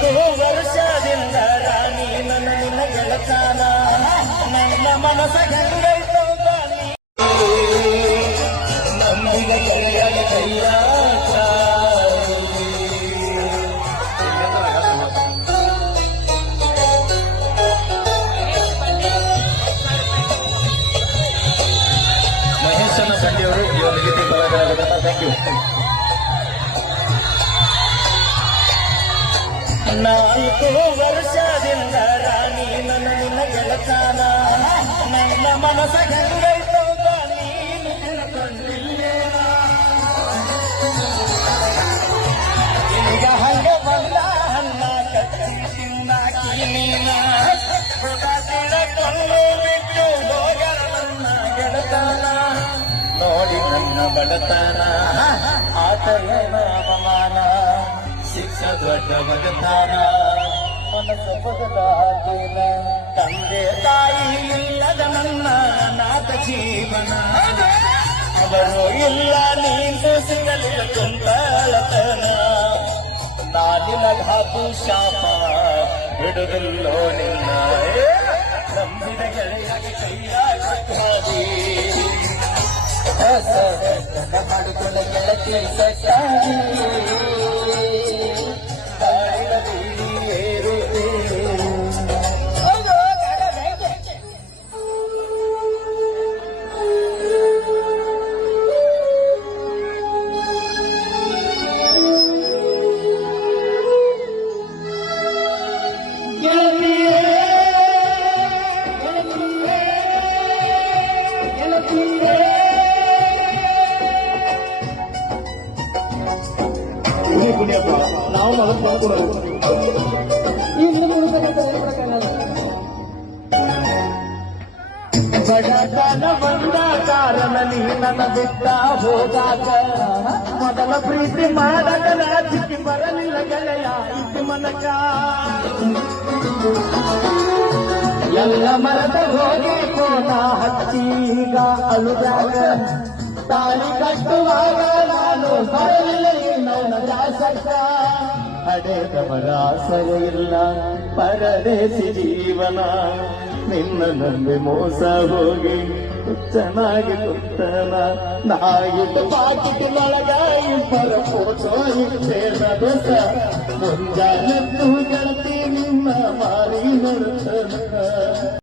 ನಾಲ್ಕು ವರ್ಷದಿಂದ ರಾಣಿ ನನ್ನ ಗೆಳತಾನ ನನ್ನ ಮನಸ ಗಂಗೈತೋ ನಂಬಿದ ಗೆಳೆಯನ ಕೈಯ ಮಹೇಶನ ಸಂಡಿಯವರು ಈ ಒಂದು ಗೀತೆ ಕಲಾವಿದರಾದ ಥ್ಯಾಂಕ್ ಯು. ನಾಲ್ಕು ವರ್ಷದಿಂದ ರಾಣಿ ನನ್ನ ಗೆಳತಾನ ನನ್ನ ಮನಸ ಗಂಗೈತೋ ನೀನು ತಿಳ್ಕೊಂಡಿಲ್ಲೇನ ಈಗ ಹಂಗ ಬಂದ ಅನ್ನ ಕಟ್ಟಿ ತಿನ್ನಾಕಿ ನೀನ ತಿಳಕೊಂಡು ಬಿಟ್ಟು ಹೋಗರ ನನ್ನ ಗೆಳತಾನ ನೋಡಿ ನನ್ನ ಬಡತನ ಆತನ ಅವಮಾನ ಶಿಕ್ಷ ದೊಡ್ಡ ಬಡತನ ಮನಸ್ಸು ಬದಲಾಗಿನ ತಂದೆ ತಾಯಿ ಇಲ್ಲದ ನನ್ನ ನಾಥ ಜೀವನ ಅವರು ಇಲ್ಲ ನೀನು ಸಿಗಲಿಲ್ಲ ಕುಂತಳತನ ನಾನಿನಗಾಕು ಶಾಪ ಬಿಡುದಿಲ್ಲೋ ನಿನ್ನ ನಂಬಿದ ಗೆಳೆಯಾಗಿ ಕೈಯಾಗಿ ಮಾಡಿಕೊಂಡ ಗೆಳತಿ ಸಚ್ಚಾಗಿ ನಾವು ಬಡತನ ಬಂದ ಕಾರಣ ನೀ ನನ್ನ ಬಿಟ್ಟ ಹೋಗಾಕ ಮೊದಲ ಪ್ರೀತಿ ಮಾಡಕ ರಾಜಕೀಯ ಬರಲಿಲ್ಲ ಗೆಳೆಯ ಇದ್ದು ಮನಕ ಎಲ್ಲ ಮರದ ಹೋಗಿ ಕೋನ ಹಚ್ಚೀಗ ಅಳುದಾಗ ತಾಳಿ ಕಟ್ಟುವಾಗ ನಾನು ಬರಲಿಲ್ಲ ನನ್ನ ದಾಸಕ್ಕ ಹಡೆದವರ ಆಸರೆ ಇಲ್ಲ ಪರದೇಶಿ ಜೀವನ ನಿನ್ನ ನಂಬಿ ಮೋಸ ಹೋಗಿ ಚೆನ್ನಾಗಿ ಕುತ್ತನ ನಾಯಿಟ್ಟು ಪಾಕಿಟಿನೊಳಗ ಇಬ್ಬರ ಫೋಟೋ ಇಟ್ಟೇನ ದೋಸ ಮುಂಜಾನೆ ಗೆಳತಿ ನಿನ್ನ ಮಾರಿ ನೋಡ್ತನ